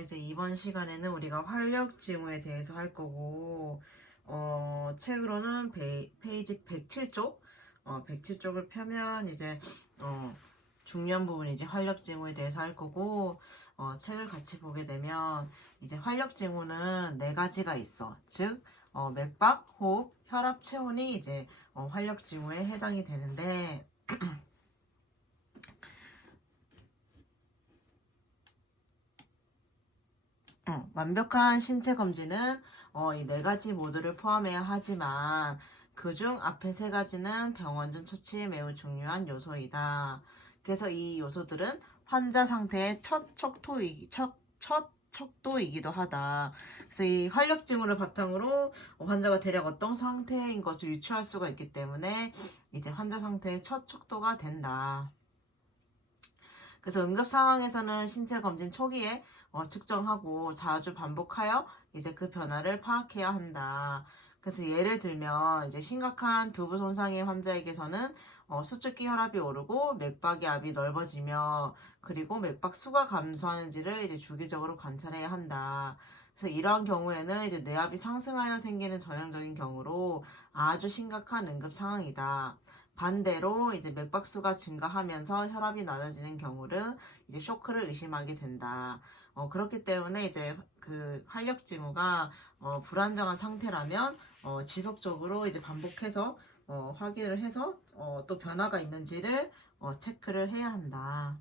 이제 이번 시간에는 우리가 활력지무에 대해서 할 거고, 책으로는 페이지 107쪽, 107쪽을 펴면 이제, 중요한 부분이지 활력지무에 대해서 할 거고, 책을 같이 보게 되면 이제 활력지무는 네 가지가 있어. 즉, 맥박, 호흡, 혈압, 체온이 이제 활력지무에 해당이 되는데, 완벽한 신체 검진은 이 네 가지 모두를 포함해야 하지만 그중 앞에 세 가지는 병원전 처치에 매우 중요한 요소이다. 그래서 이 요소들은 환자 상태의 첫 척도이기도 하다. 그래서 이 활력 징후를 바탕으로 환자가 대략 어떤 상태인 것을 유추할 수가 있기 때문에 이제 환자 상태의 첫 척도가 된다. 그래서 응급 상황에서는 신체 검진 초기에 측정하고 자주 반복하여 이제 그 변화를 파악해야 한다. 그래서 예를 들면 이제 심각한 두부 손상의 환자에게서는 수축기 혈압이 오르고 맥박의 압이 넓어지며 그리고 맥박 수가 감소하는지를 이제 주기적으로 관찰해야 한다. 그래서 이러한 경우에는 이제 뇌압이 상승하여 생기는 전형적인 경우로 아주 심각한 응급 상황이다. 반대로 이제 맥박수가 증가하면서 혈압이 낮아지는 경우는 이제 쇼크를 의심하게 된다. 그렇기 때문에 이제 그 활력 징후가 불안정한 상태라면 지속적으로 이제 반복해서 확인을 해서 또 변화가 있는지를 체크를 해야 한다.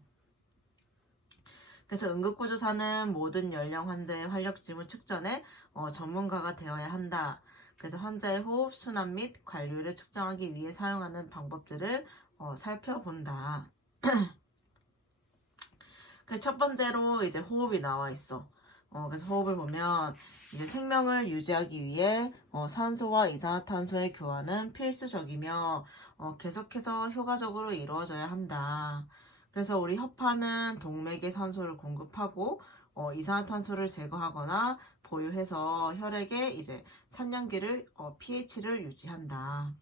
그래서 응급구조사는 모든 연령 환자의 활력 징후 측정에 전문가가 되어야 한다. 그래서 환자의 호흡, 순환 및 관리율을 측정하기 위해 사용하는 방법들을 살펴본다. 그 첫 번째로 이제 호흡이 나와 있어. 그래서 호흡을 보면 이제 생명을 유지하기 위해 산소와 이산화탄소의 교환은 필수적이며 계속해서 효과적으로 이루어져야 한다. 그래서 우리 혈파는 동맥에 산소를 공급하고 이산화탄소를 제거하거나 보유해서 혈액에 이제 산염기를 pH를 유지한다.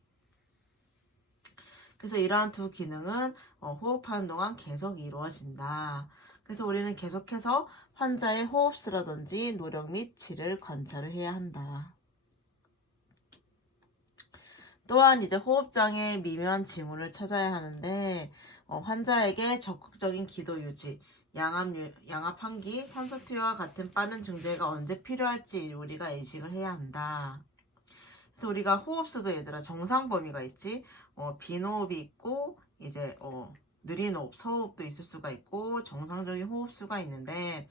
그래서 이러한 두 기능은 호흡하는 동안 계속 이루어진다. 그래서 우리는 계속해서 환자의 호흡수라든지 노력 및 질을 관찰을 해야 한다. 또한 이제 호흡장애 미묘한 징후를 찾아야 하는데 환자에게 적극적인 기도 유지, 양압 환기, 산소 투여와 같은 빠른 중재가 언제 필요할지 우리가 인식을 해야 한다. 그래서 우리가 호흡수도 얘들아 정상 범위가 있지. 빈호흡이 있고 이제 느린 호흡, 서호흡도 있을 수가 있고 정상적인 호흡수가 있는데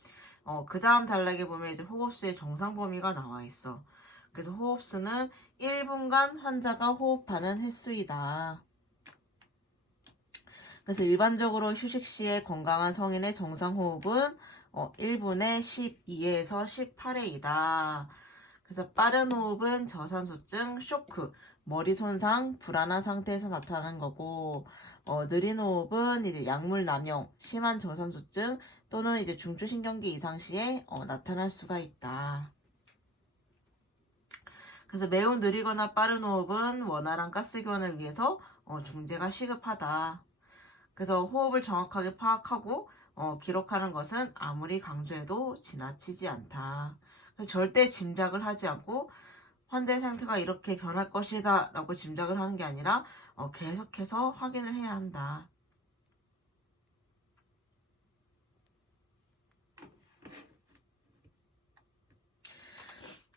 그 다음 단락에 보면 이제 호흡수의 정상 범위가 나와 있어. 그래서 호흡수는 1분간 환자가 호흡하는 횟수이다. 그래서 일반적으로 휴식 시에 건강한 성인의 정상 호흡은 1분에 12회에서 18회이다. 그래서 빠른 호흡은 저산소증, 쇼크, 머리 손상, 불안한 상태에서 나타나는 거고, 느린 호흡은 이제 약물 남용, 심한 저산소증 또는 이제 중추신경계 이상 시에 나타날 수가 있다. 그래서 매우 느리거나 빠른 호흡은 원활한 가스 교환을 위해서 중재가 시급하다. 그래서 호흡을 정확하게 파악하고 기록하는 것은 아무리 강조해도 지나치지 않다. 절대 짐작을 하지 않고 환자의 상태가 이렇게 변할 것이다 라고 짐작을 하는 게 아니라 계속해서 확인을 해야 한다.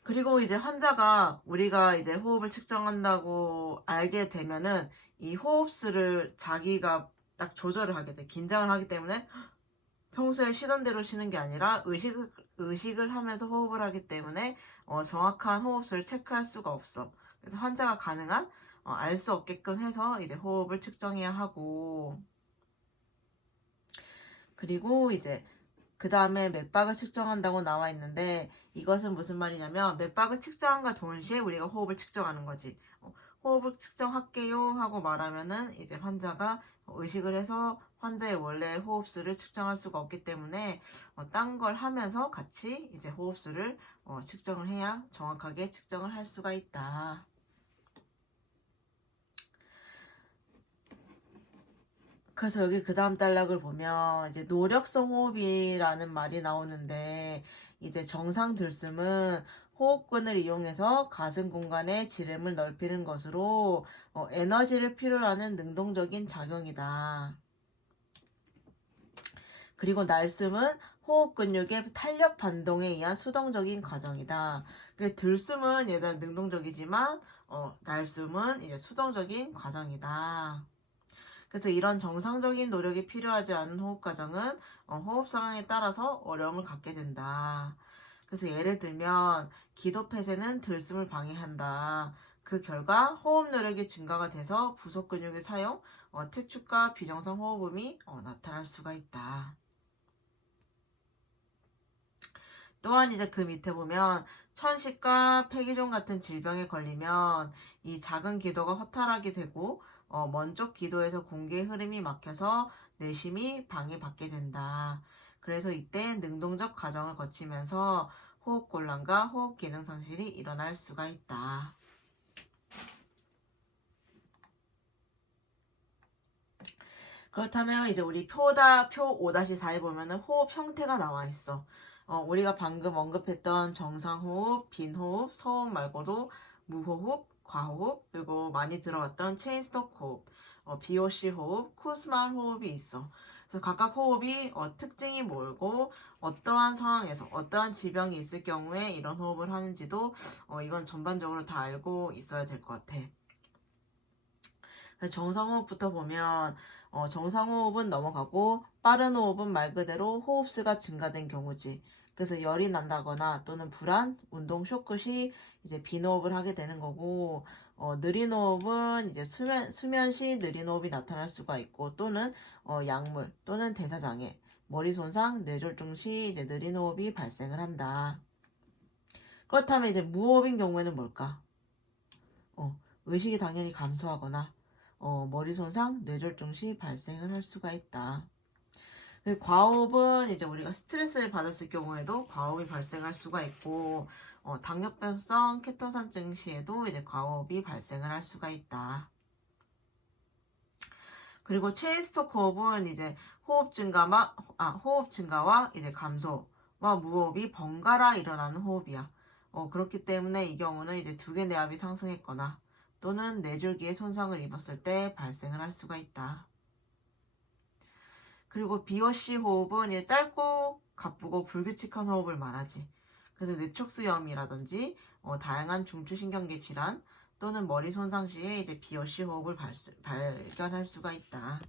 그리고 이제 환자가 우리가 이제 호흡을 측정한다고 알게 되면은 이 호흡수를 자기가 딱 조절을 하게 돼. 긴장을 하기 때문에 평소에 쉬던 대로 쉬는 게 아니라 의식을 하면서 호흡을 하기 때문에 정확한 호흡수를 체크할 수가 없어. 그래서 환자가 가능한 알 수 없게끔 해서 이제 호흡을 측정해야 하고 그리고 이제 그 다음에 맥박을 측정한다고 나와 있는데 이것은 무슨 말이냐면 맥박을 측정한과 동시에 우리가 호흡을 측정하는 거지. 호흡을 측정할게요 하고 말하면은 이제 환자가 의식을 해서 환자의 원래 호흡수를 측정할 수가 없기 때문에 딴 걸 하면서 같이 이제 호흡수를 측정을 해야 정확하게 측정을 할 수가 있다. 그래서 여기 그 다음 단락을 보면 이제 노력성 호흡이라는 말이 나오는데 이제 정상 들숨은 호흡근을 이용해서 가슴 공간의 지름을 넓히는 것으로 에너지를 필요로 하는 능동적인 작용이다. 그리고 날숨은 호흡 근육의 탄력 반동에 의한 수동적인 과정이다. 들숨은 예전 능동적이지만 날숨은 이제 수동적인 과정이다. 그래서 이런 정상적인 노력이 필요하지 않은 호흡 과정은 호흡 상황에 따라서 어려움을 갖게 된다. 그래서 예를 들면 기도 폐쇄는 들숨을 방해한다. 그 결과 호흡 노력이 증가가 돼서 부속 근육의 사용, 퇴축과 비정상 호흡음이 나타날 수가 있다. 또한 이제 그 밑에 보면 천식과 폐기종 같은 질병에 걸리면 이 작은 기도가 허탈하게 되고 먼 쪽 기도에서 공기의 흐름이 막혀서 내심이 방해받게 된다. 그래서 이때 능동적 과정을 거치면서 호흡 곤란과 호흡 기능 상실이 일어날 수가 있다. 그렇다면 이제 우리 표 5-4에 보면은 호흡 형태가 나와 있어. 우리가 방금 언급했던 정상호흡, 빈호흡, 서호흡 말고도 무호흡, 과호흡, 그리고 많이 들어왔던 체인스톡 호흡, BOC 호흡, 코스말 호흡이 있어. 그래서 각각 호흡이 특징이 뭘고 어떠한 상황에서 어떠한 질병이 있을 경우에 이런 호흡을 하는지도 이건 전반적으로 다 알고 있어야 될 것 같아. 정상호흡부터 보면 정상호흡은 넘어가고 빠른 호흡은 말 그대로 호흡수가 증가된 경우지. 그래서 열이 난다거나 또는 불안, 운동 쇼크 시 이제 빈호흡을 하게 되는 거고 느린 호흡은 이제 수면 시 느린 호흡이 나타날 수가 있고 또는 약물 또는 대사장애, 머리 손상, 뇌졸중 시 이제 느린 호흡이 발생을 한다. 그렇다면 이제 무호흡인 경우에는 뭘까? 의식이 당연히 감소하거나 머리 손상, 뇌졸중 시 발생을 할 수가 있다. 과호흡은 이제 우리가 스트레스를 받았을 경우에도 과호흡이 발생할 수가 있고, 당뇨병성 케토산증 시에도 이제 과호흡이 발생을 할 수가 있다. 그리고 체인스톡 호흡은 이제 호흡 증가와 이제 감소와 무호흡이 번갈아 일어나는 호흡이야. 그렇기 때문에 이 경우는 이제 두 개 내압이 상승했거나 또는 뇌줄기에 손상을 입었을 때 발생을 할 수가 있다. 그리고 BOC 호흡은 이제 짧고 가쁘고 불규칙한 호흡을 말하지. 그래서 뇌촉수염이라든지 다양한 중추신경계 질환 또는 머리 손상 시에 이제 BOC 호흡을 발견할 수가 있다.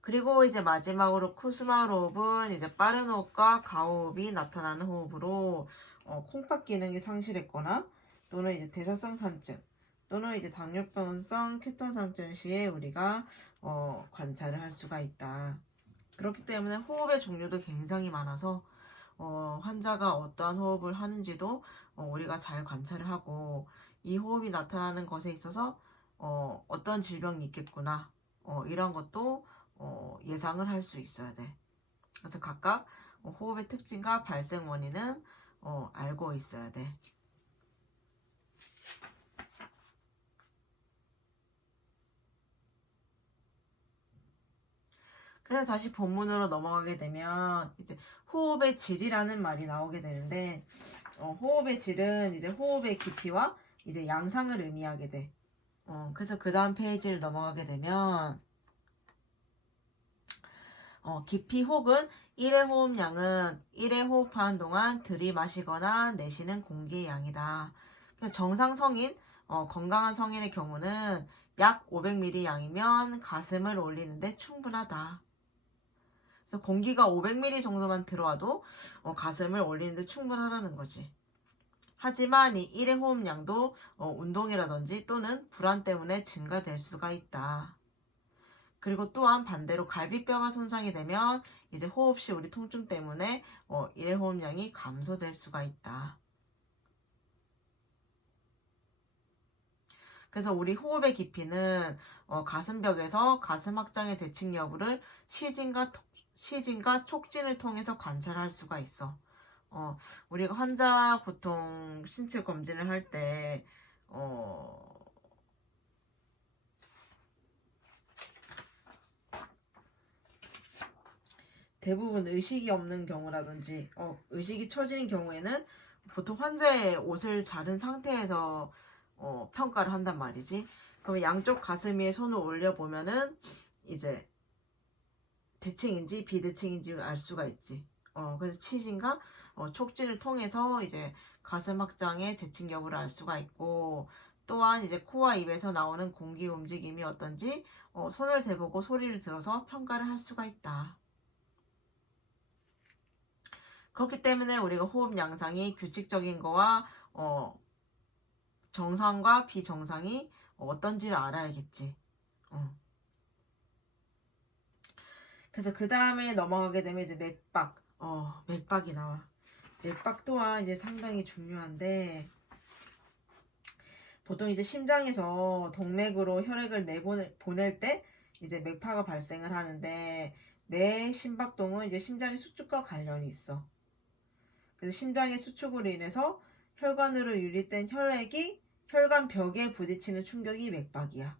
그리고 이제 마지막으로 코스말 호흡은 이제 빠른 호흡과 가호흡이 나타나는 호흡으로 콩팥 기능이 상실했거나 또는 이제 대사성 산증 또는 이제 당뇨병성 케톤산증 시에 우리가 관찰을 할 수가 있다. 그렇기 때문에 호흡의 종류도 굉장히 많아서 환자가 어떠한 호흡을 하는지도 우리가 잘 관찰을 하고 이 호흡이 나타나는 것에 있어서 어떤 질병이 있겠구나 이런 것도 예상을 할 수 있어야 돼. 그래서 각각 호흡의 특징과 발생 원인은 알고 있어야 돼. 그래서 다시 본문으로 넘어가게 되면 이제 호흡의 질이라는 말이 나오게 되는데 호흡의 질은 이제 호흡의 깊이와 이제 양상을 의미하게 돼. 그래서 그 다음 페이지를 넘어가게 되면 깊이 혹은 1회 호흡량은 1회 호흡하는 동안 들이마시거나 내쉬는 공기의 양이다. 정상 성인, 건강한 성인의 경우는 약 500ml 양이면 가슴을 올리는데 충분하다. 그래서 공기가 500ml 정도만 들어와도 가슴을 올리는데 충분하다는 거지. 하지만 이 1회 호흡량도 운동이라든지 또는 불안 때문에 증가될 수가 있다. 그리고 또한 반대로 갈비뼈가 손상이 되면 이제 호흡 시 우리 통증 때문에 1회 호흡량이 감소될 수가 있다. 그래서 우리 호흡의 깊이는 가슴벽에서 가슴 확장의 대칭 여부를 시진과 촉진을 통해서 관찰할 수가 있어. 우리가 환자 보통 신체 검진을 할 때 대부분 의식이 없는 경우라든지 의식이 처지는 경우에는 보통 환자의 옷을 자른 상태에서 평가를 한단 말이지. 그러면 양쪽 가슴 위에 손을 올려보면은 이제 대칭인지 비대칭인지 알 수가 있지. 그래서 치진과 촉진을 통해서 이제 가슴 확장의 대칭 여부를 알 수가 있고, 또한 이제 코와 입에서 나오는 공기 움직임이 어떤지 손을 대보고 소리를 들어서 평가를 할 수가 있다. 그렇기 때문에 우리가 호흡 양상이 규칙적인 거와 정상과 비정상이 어떤지를 알아야겠지. 그래서 그 다음에 넘어가게 되면 이제 맥박. 맥박이 나와. 맥박 또한 이제 상당히 중요한데, 보통 이제 심장에서 동맥으로 혈액을 보낼 때 이제 맥파가 발생을 하는데, 매 심박동은 이제 심장의 수축과 관련이 있어. 그래서 심장의 수축으로 인해서 혈관으로 유입된 혈액이 혈관 벽에 부딪히는 충격이 맥박이야.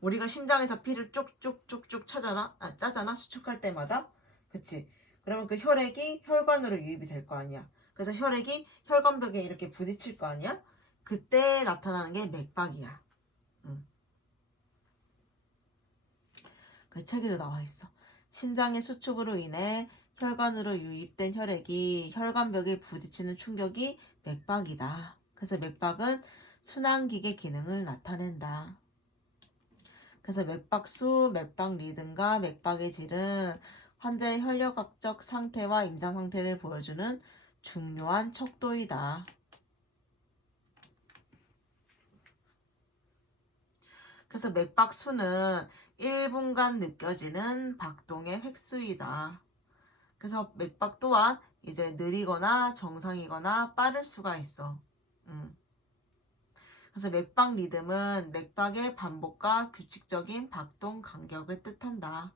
우리가 심장에서 피를 쭉쭉쭉쭉 짜잖아? 수축할 때마다. 그치? 그러면 그 혈액이 혈관으로 유입이 될 거 아니야. 그래서 혈액이 혈관벽에 이렇게 부딪힐 거 아니야? 그때 나타나는 게 맥박이야. 그 책에도 나와 있어. 심장의 수축으로 인해 혈관으로 유입된 혈액이 혈관벽에 부딪히는 충격이 맥박이다. 그래서 맥박은 순환기계 기능을 나타낸다. 그래서 맥박수, 맥박 리듬과 맥박의 질은 환자의 혈력학적 상태와 임상 상태를 보여주는 중요한 척도이다. 그래서 맥박수는 1분간 느껴지는 박동의 획수이다. 그래서 맥박 또한 이제 느리거나 정상이거나 빠를 수가 있어. 그래서 맥박 리듬은 맥박의 반복과 규칙적인 박동 간격을 뜻한다.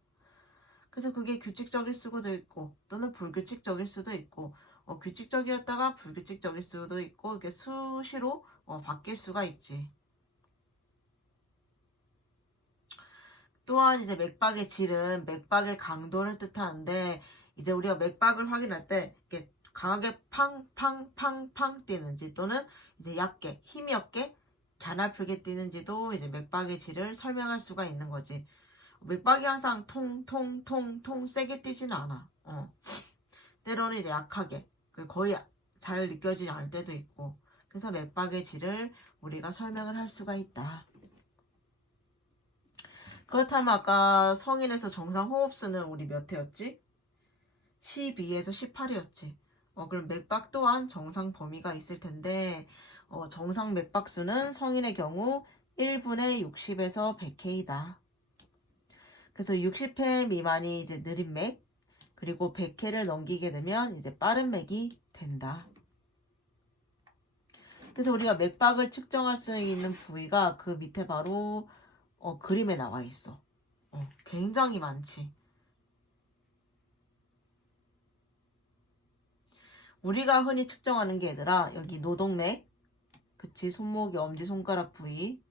그래서 그게 규칙적일 수도 있고 또는 불규칙적일 수도 있고 규칙적이었다가 불규칙적일 수도 있고 이게 수시로 바뀔 수가 있지. 또한 이제 맥박의 질은 맥박의 강도를 뜻하는데 이제 우리가 맥박을 확인할 때 이렇게 강하게 팡팡팡팡 뛰는지 또는 이제 얕게 힘이 없게 가날프게 뛰는지도 이제 맥박의 질을 설명할 수가 있는 거지. 맥박이 항상 통통통통 세게 뛰지는 않아. 때로는 이제 약하게 거의 잘 느껴지지 않을 때도 있고. 그래서 맥박의 질을 우리가 설명을 할 수가 있다. 그렇다면 아까 성인에서 정상 호흡수는 우리 몇 회였지? 12에서 18이었지. 그럼 맥박 또한 정상 범위가 있을 텐데 정상 맥박수는 성인의 경우 1분에 60에서 100회이다. 그래서 60회 미만이 이제 느린 맥, 그리고 100회를 넘기게 되면 이제 빠른 맥이 된다. 그래서 우리가 맥박을 측정할 수 있는 부위가 그 밑에 바로 그림에 나와 있어. 굉장히 많지. 우리가 흔히 측정하는 게 얘들아, 여기 노동맥, 그치, 손목이 엄지손가락 부위,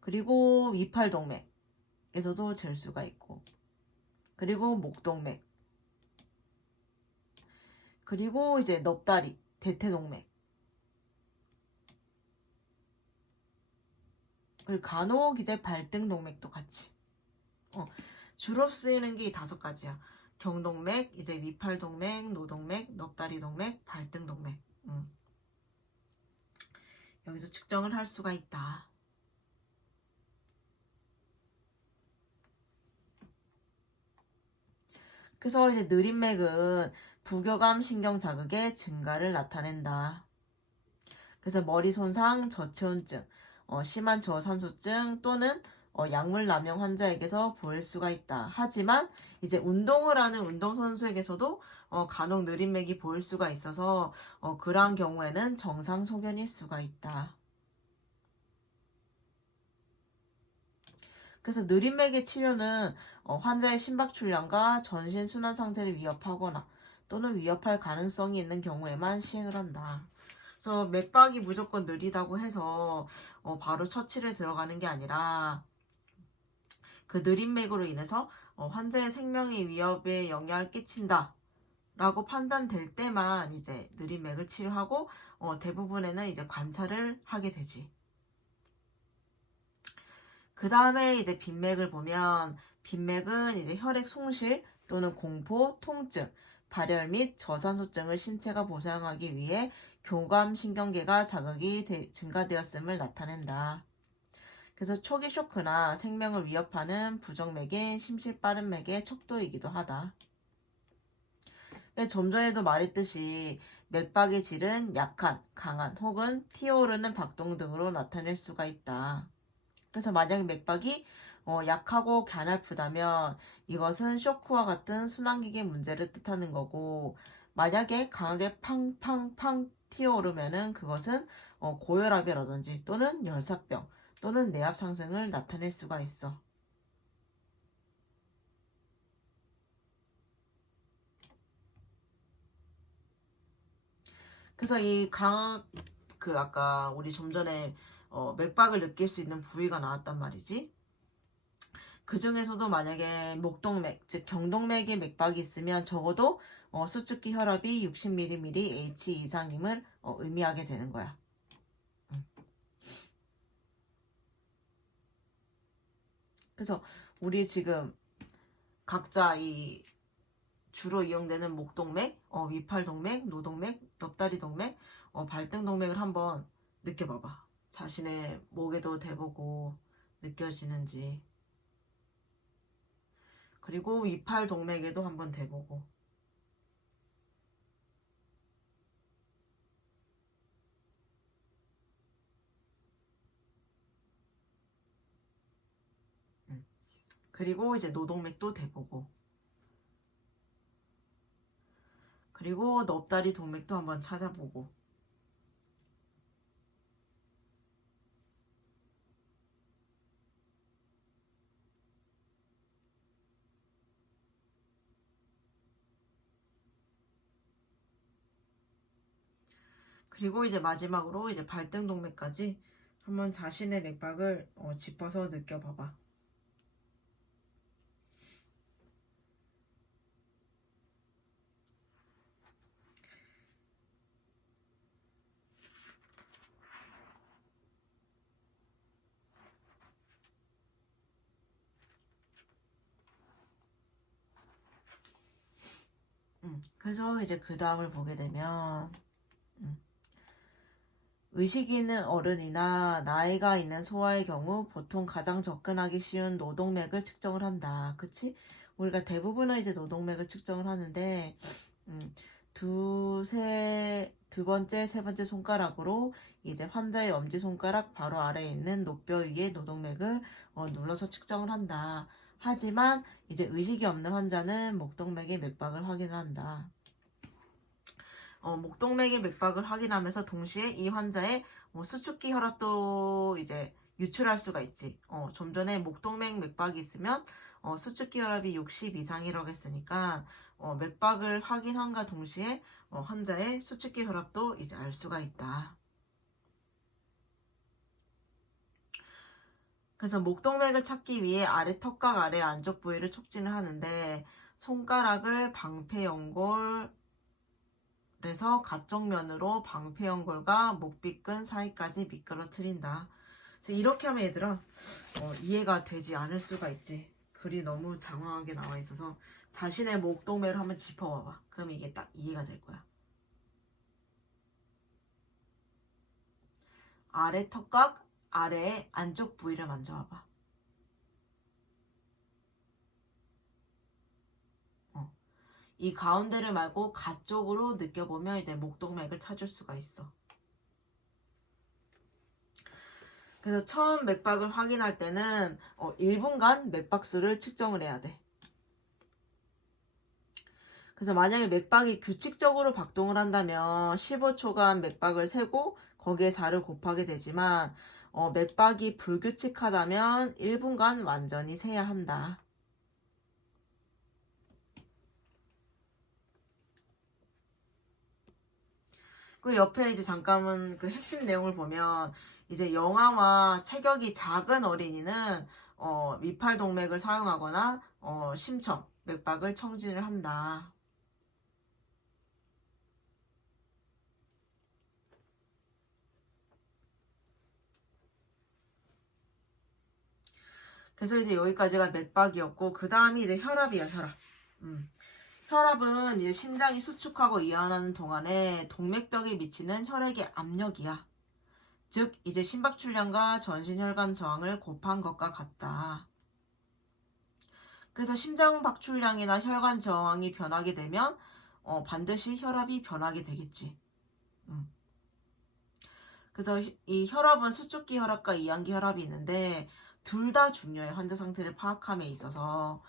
그리고 위팔동맥에서도 잴 수가 있고, 그리고 목동맥, 그리고 이제 넙다리, 대퇴동맥, 그리고 간혹 이제 발등동맥도 같이. 주로 쓰이는 게 5가지야. 경동맥, 이제 위팔동맥, 노동맥, 넙다리동맥, 발등동맥. 여기서 측정을 할 수가 있다. 그래서 이제 느린 맥은 부교감 신경 자극의 증가를 나타낸다. 그래서 머리 손상, 저체온증, 심한 저산소증 또는 약물 남용 환자에게서 보일 수가 있다. 하지만 이제 운동을 하는 운동선수에게서도 간혹 느린 맥이 보일 수가 있어서 그러한 경우에는 정상 소견일 수가 있다. 그래서 느린 맥의 치료는 환자의 심박출량과 전신 순환 상태를 위협하거나 또는 위협할 가능성이 있는 경우에만 시행을 한다. 그래서 맥박이 무조건 느리다고 해서 바로 처치를 들어가는 게 아니라 그 느린 맥으로 인해서 환자의 생명의 위협에 영향을 끼친다 라고 판단될 때만 이제 느린 맥을 치료하고 대부분에는 이제 관찰을 하게 되지. 그 다음에 이제 빈맥을 보면 빈맥은 이제 혈액 손실 또는 공포, 통증, 발열 및 저산소증을 신체가 보상하기 위해 교감신경계가 자극이 증가되었음을 나타낸다. 그래서 초기 쇼크나 생명을 위협하는 부정맥인 심실빠른맥의 척도이기도 하다. 좀 전에도 말했듯이 맥박의 질은 약한, 강한 혹은 튀어오르는 박동 등으로 나타낼 수가 있다. 그래서 만약에 맥박이 약하고 갸냘프다면 이것은 쇼크와 같은 순환기계 문제를 뜻하는 거고, 만약에 강하게 팡팡팡 튀어오르면은 그것은 고혈압이라든지 또는 열사병 또는 내압 상승을 나타낼 수가 있어. 그래서 아까 우리 좀 전에 맥박을 느낄 수 있는 부위가 나왔단 말이지. 그 중에서도 만약에 목동맥, 즉 경동맥에 맥박이 있으면 적어도 수축기 혈압이 60mmH 이상임을 의미하게 되는 거야. 그래서 우리 지금 각자 이 주로 이용되는 목동맥, 위팔동맥, 노동맥, 넙다리동맥, 발등동맥을 한번 느껴봐봐. 자신의 목에도 대보고 느껴지는지. 그리고 위팔동맥에도 한번 대보고. 그리고 이제 노동맥도 대보고. 그리고 넙다리 동맥도 한번 찾아보고. 그리고 이제 마지막으로 이제 발등동맥까지 한번 자신의 맥박을 짚어서 느껴봐봐. 그래서 이제 그 다음을 보게 되면 의식이 있는 어른이나 나이가 있는 소아의 경우 보통 가장 접근하기 쉬운 노동맥을 측정을 한다. 그치? 우리가 대부분은 이제 노동맥을 측정을 하는데 두 번째, 세 번째 손가락으로 이제 환자의 엄지손가락 바로 아래에 있는 노뼈 위에 노동맥을 눌러서 측정을 한다. 하지만 이제 의식이 없는 환자는 목동맥의 맥박을 확인을 한다. 목동맥의 맥박을 확인하면서 동시에 이 환자의 수축기 혈압도 이제 유출할 수가 있지. 좀 전에 목동맥 맥박이 있으면 수축기 혈압이 60 이상이라고 했으니까 맥박을 확인함과 동시에 환자의 수축기 혈압도 이제 알 수가 있다. 그래서 목동맥을 찾기 위해 아래 턱각 아래 안쪽 부위를 촉진을 하는데 손가락을 방패연골에서 가쪽면으로 방패연골과 목비근 사이까지 미끄러뜨린다. 그래서 이렇게 하면 얘들아 이해가 되지 않을 수가 있지. 글이 너무 장황하게 나와 있어서 자신의 목동맥을 한번 짚어봐봐. 그럼 이게 딱 이해가 될 거야. 아래 턱각 아래의 안쪽 부위를 만져봐봐. 이 가운데를 말고 가쪽으로 느껴보면 이제 목동맥을 찾을 수가 있어. 그래서 처음 맥박을 확인할 때는 1분간 맥박수를 측정을 해야 돼. 그래서 만약에 맥박이 규칙적으로 박동을 한다면 15초간 맥박을 세고 거기에 4를 곱하게 되지만 맥박이 불규칙하다면 1분간 완전히 세야 한다. 그 옆에 이제 잠깐만 그 핵심 내용을 보면 이제 영아와 체격이 작은 어린이는 위팔동맥을 사용하거나 심청, 맥박을 청진을 한다. 그래서 이제 여기까지가 맥박이었고, 그 다음이 이제 혈압이야, 혈압. 혈압은 이제 심장이 수축하고 이완하는 동안에 동맥벽에 미치는 혈액의 압력이야. 즉, 이제 심박출량과 전신혈관 저항을 곱한 것과 같다. 그래서 심장 박출량이나 혈관 저항이 변하게 되면 반드시 혈압이 변하게 되겠지. 그래서 이 혈압은 수축기 혈압과 이완기 혈압이 있는데 둘 다 중요해. 환자 상태를 파악함에 있어서.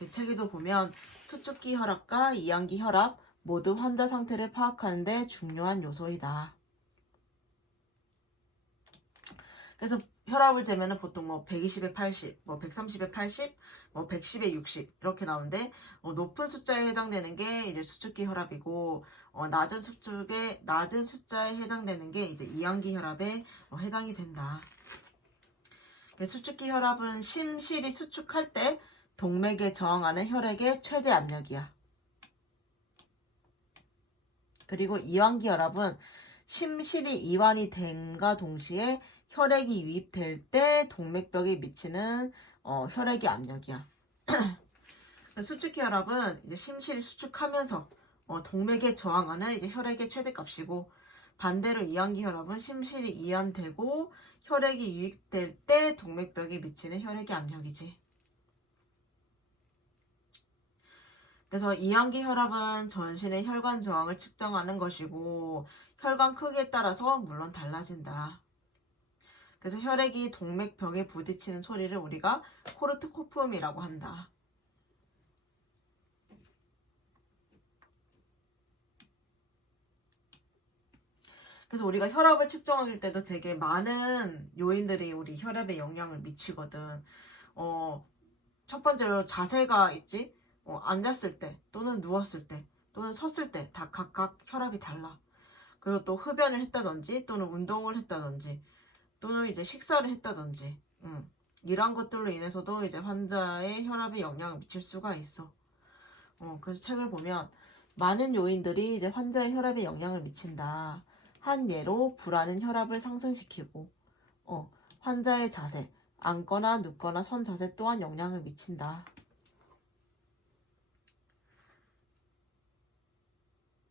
이 책에도 보면 수축기 혈압과 이완기 혈압 모두 환자 상태를 파악하는 데 중요한 요소이다. 그래서 혈압을 재면은 보통 뭐 120에 80, 뭐 130에 80, 뭐 110에 60 이렇게 나오는데 높은 숫자에 해당되는 게 이제 수축기 혈압이고 낮은 숫자에 해당되는 게 이제 이완기 혈압에 해당이 된다. 수축기 혈압은 심실이 수축할 때 동맥에 저항하는 혈액의 최대 압력이야. 그리고 이완기 혈압은 심실이 이완이 됨과 동시에 혈액이 유입될 때 동맥벽에 미치는 혈액의 압력이야. 수축기 혈압은 이제 심실이 수축하면서 동맥에 저항하는 이제 혈액의 최대값이고, 반대로 이완기 혈압은 심실이 이완되고 혈액이 유입될 때 동맥벽에 미치는 혈액의 압력이지. 그래서 이완기 혈압은 전신의 혈관 저항을 측정하는 것이고 혈관 크기에 따라서 물론 달라진다. 그래서 혈액이 동맥벽에 부딪히는 소리를 우리가 코르트코프음이라고 한다. 그래서 우리가 혈압을 측정할 때도 되게 많은 요인들이 우리 혈압에 영향을 미치거든. 첫 번째로 자세가 있지. 앉았을 때 또는 누웠을 때 또는 섰을 때 다 각각 혈압이 달라. 그리고 또 흡연을 했다든지 또는 운동을 했다든지 또는 이제 식사를 했다든지 이러한 것들로 인해서도 이제 환자의 혈압에 영향을 미칠 수가 있어. 그래서 책을 보면 많은 요인들이 이제 환자의 혈압에 영향을 미친다. 한 예로 불안은 혈압을 상승시키고 환자의 자세, 앉거나 눕거나 선 자세 또한 영향을 미친다.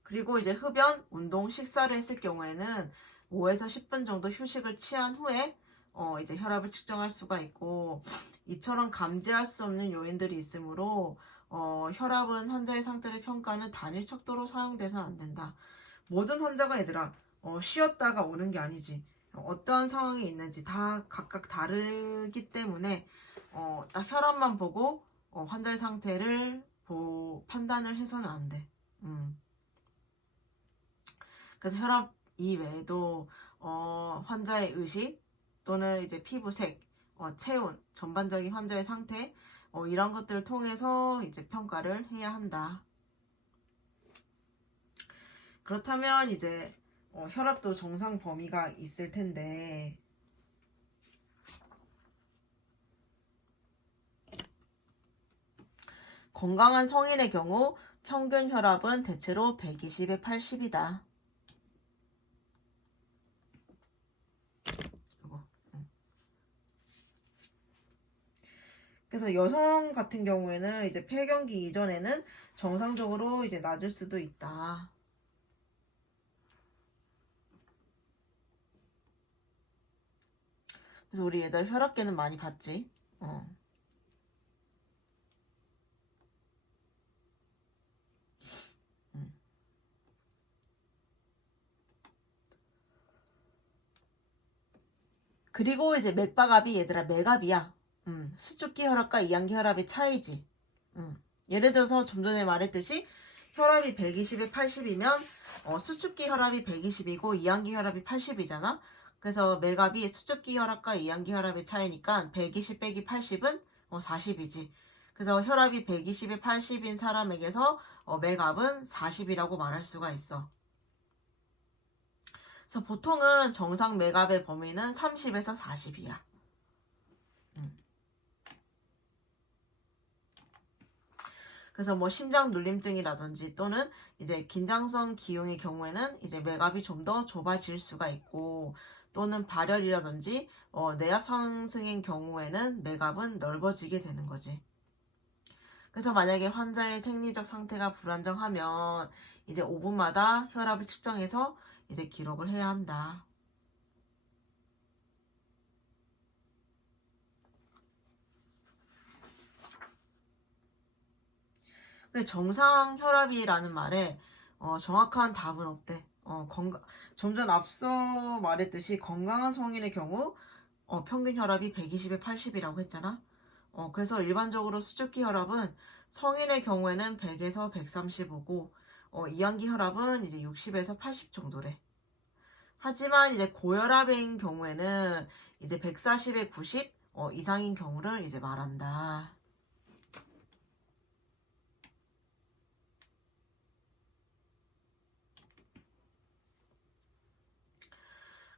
그리고 이제 흡연, 운동, 식사를 했을 경우에는 5에서 10분 정도 휴식을 취한 후에 이제 혈압을 측정할 수가 있고, 이처럼 감지할 수 없는 요인들이 있으므로 혈압은 환자의 상태를 평가하는 단일 척도로 사용돼서는 안 된다. 모든 환자가 얘들아 쉬었다가 오는 게 아니지. 어떠한 상황이 있는지 다 각각 다르기 때문에 딱 혈압만 보고 환자의 상태를 판단을 해서는 안 돼. 그래서 혈압 이외에도 환자의 의식 또는 이제 피부색, 체온, 전반적인 환자의 상태 이런 것들을 통해서 이제 평가를 해야 한다. 그렇다면 이제 혈압도 정상 범위가 있을 텐데 건강한 성인의 경우 평균 혈압은 대체로 120에 80이다. 그래서 여성 같은 경우에는 이제 폐경기 이전에는 정상적으로 이제 낮을 수도 있다. 그래서 우리 예전 혈압계는 많이 봤지. 그리고 이제 맥박압이 얘들아 맥압이야. 수축기 혈압과 이완기 혈압의 차이지. 예를 들어서 좀 전에 말했듯이 혈압이 120에 80이면 수축기 혈압이 120이고 이완기 혈압이 80이잖아. 그래서 맥압이 수축기 혈압과 이완기 혈압의 차이니까 120 빼기 80은 40이지. 그래서 혈압이 120에 80인 사람에게서 맥압은 40이라고 말할 수가 있어. 그래서 보통은 정상 맥압의 범위는 30에서 40이야. 그래서 뭐 심장 눌림증이라든지 또는 이제 긴장성 기흉의 경우에는 이제 맥압이 좀 더 좁아질 수가 있고, 또는 발열이라든지 내압 상승인 경우에는 맥압은 넓어지게 되는 거지. 그래서 만약에 환자의 생리적 상태가 불안정하면 이제 5분마다 혈압을 측정해서 이제 기록을 해야 한다. 근데 정상 혈압이라는 말에 정확한 답은 없대. 좀 전 앞서 말했듯이 건강한 성인의 경우 평균 혈압이 120에 80이라고 했잖아. 그래서 일반적으로 수축기 혈압은 성인의 경우에는 100에서 135고 이항기 혈압은 이제 60에서 80 정도래. 하지만 이제 고혈압인 경우에는 이제 140에 90 이상인 경우를 이제 말한다.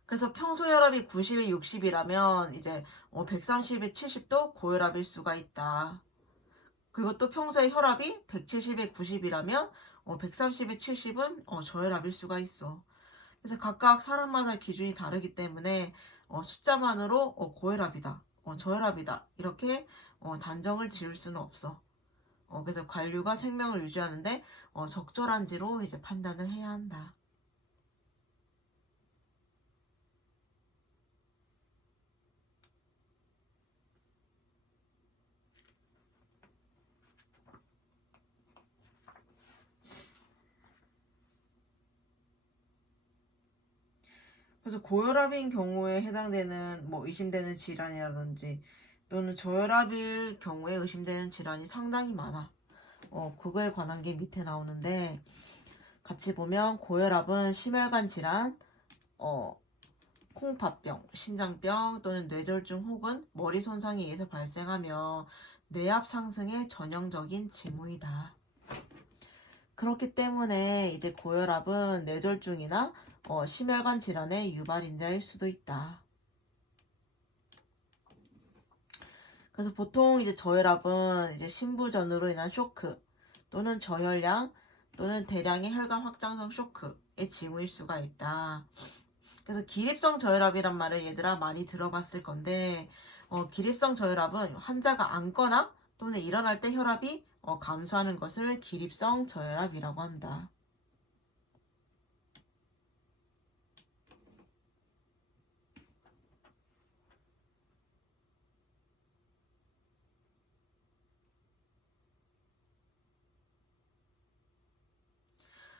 그래서 평소 혈압이 90에 60이라면 이제 130에 70도 고혈압일 수가 있다. 그리고 또 평소에 혈압이 170에 90이라면 130에 70은 저혈압일 수가 있어. 그래서 각각 사람마다 기준이 다르기 때문에 숫자만으로 고혈압이다, 저혈압이다 이렇게 단정을 지을 수는 없어. 그래서 관료가 생명을 유지하는데 적절한지로 이제 판단을 해야 한다. 그래서 고혈압인 경우에 해당되는 뭐 의심되는 질환이라든지 또는 저혈압일 경우에 의심되는 질환이 상당히 많아. 그거에 관한 게 밑에 나오는데 같이 보면 고혈압은 심혈관 질환, 콩팥병, 신장병 또는 뇌졸중 혹은 머리 손상에 의해서 발생하며 뇌압 상승의 전형적인 징후이다. 그렇기 때문에 이제 고혈압은 뇌졸중이나 심혈관 질환의 유발인자일 수도 있다. 그래서 보통 이제 저혈압은 이제 심부전으로 인한 쇼크 또는 저혈량 또는 대량의 혈관 확장성 쇼크의 징후일 수가 있다. 그래서 기립성 저혈압이란 말을 얘들아 많이 들어봤을 건데 기립성 저혈압은 환자가 앉거나 또는 일어날 때 혈압이 감소하는 것을 기립성 저혈압이라고 한다.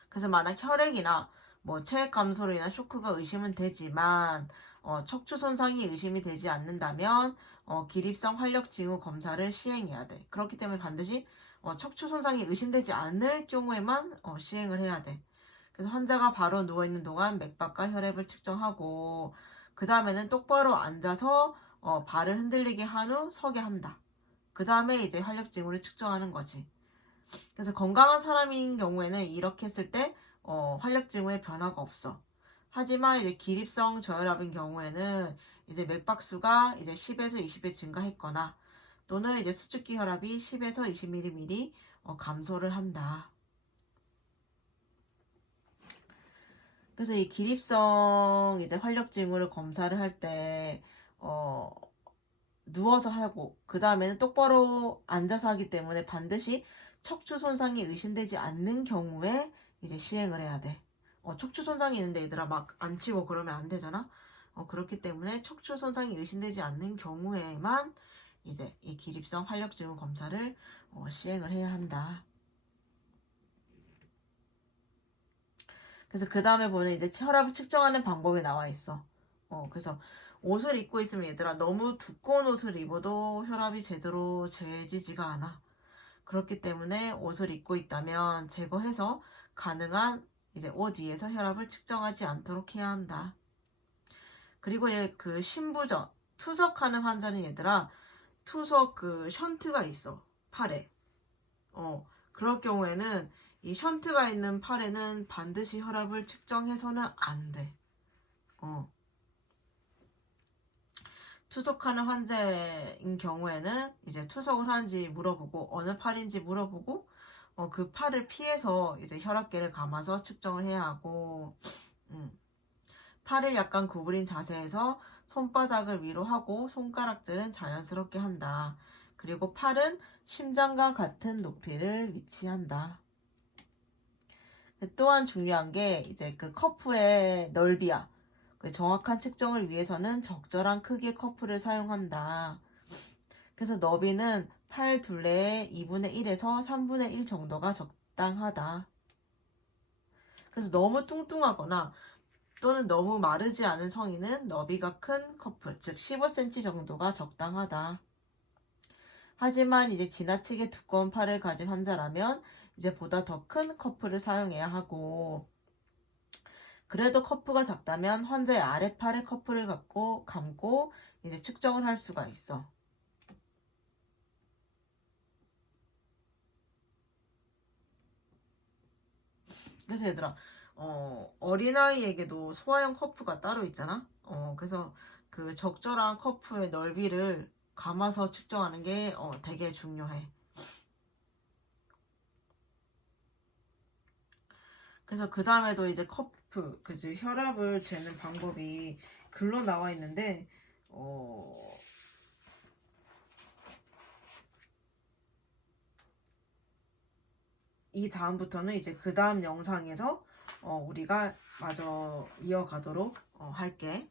그래서 만약 혈액이나 뭐 체액 감소로 인한 쇼크가 의심은 되지만 척추 손상이 의심이 되지 않는다면 기립성 활력 징후 검사를 시행해야 돼. 그렇기 때문에 반드시 척추 손상이 의심되지 않을 경우에만 시행을 해야 돼. 그래서 환자가 바로 누워있는 동안 맥박과 혈압을 측정하고 그 다음에는 똑바로 앉아서 발을 흔들리게 한 후 서게 한다. 그 다음에 이제 활력 징후를 측정하는 거지. 그래서 건강한 사람인 경우에는 이렇게 했을 때 활력 징후에 변화가 없어. 하지만 이제 기립성 저혈압인 경우에는 이제 맥박수가 이제 10에서 20배 증가했거나 또는 이제 수축기 혈압이 10에서 20mm 감소를 한다. 그래서 이 기립성 이제 활력 징후를 검사를 할 때 누워서 하고 그 다음에는 똑바로 앉아서 하기 때문에 반드시 척추 손상이 의심되지 않는 경우에 이제 시행을 해야 돼. 척추 손상이 있는데 얘들아 막 안 치고 그러면 안 되잖아. 그렇기 때문에 척추 손상이 의심되지 않는 경우에만 이제 이 기립성 활력 징후 검사를 시행을 해야 한다. 그래서 그 다음에 보면 이제 혈압을 측정하는 방법이 나와 있어. 그래서 옷을 입고 있으면 얘들아 너무 두꺼운 옷을 입어도 혈압이 제대로 재지지가 않아. 그렇기 때문에 옷을 입고 있다면 제거해서 가능한 이제 옷 위에서 혈압을 측정하지 않도록 해야 한다. 그리고 그 신부전, 투석하는 환자는 얘들아 투석 그 션트가 있어. 팔에. 그럴 경우에는 이 션트가 있는 팔에는 반드시 혈압을 측정해서는 안 돼. 투석하는 환자인 경우에는 이제 투석을 하는지 물어보고 어느 팔인지 물어보고 그 팔을 피해서 이제 혈압계를 감아서 측정을 해야 하고, 팔을 약간 구부린 자세에서 손바닥을 위로 하고 손가락들은 자연스럽게 한다. 그리고 팔은 심장과 같은 높이를 위치한다. 또한 중요한 게 이제 그 커프의 넓이야. 그 정확한 측정을 위해서는 적절한 크기의 커프를 사용한다. 그래서 너비는 팔 둘레의 2분의 1에서 3분의 1 정도가 적당하다. 그래서 너무 뚱뚱하거나 또는 너무 마르지 않은 성인은 너비가 큰 커프, 즉 15cm 정도가 적당하다. 하지만 이제 지나치게 두꺼운 팔을 가진 환자라면 이제 보다 더 큰 커프를 사용해야 하고, 그래도 커프가 작다면 환자의 아래팔에 커프를 감고 이제 측정을 할 수가 있어. 그래서 얘들아, 어린아이에게도 소화형 커프가 따로 있잖아? 그래서 그 적절한 커프의 넓이를 감아서 측정하는 게 되게 중요해. 그래서 그 다음에도 이제 커프, 그지? 혈압을 재는 방법이 글로 나와 있는데, 이 다음부터는 이제 그 다음 영상에서 우리가 마저 이어가도록 할게.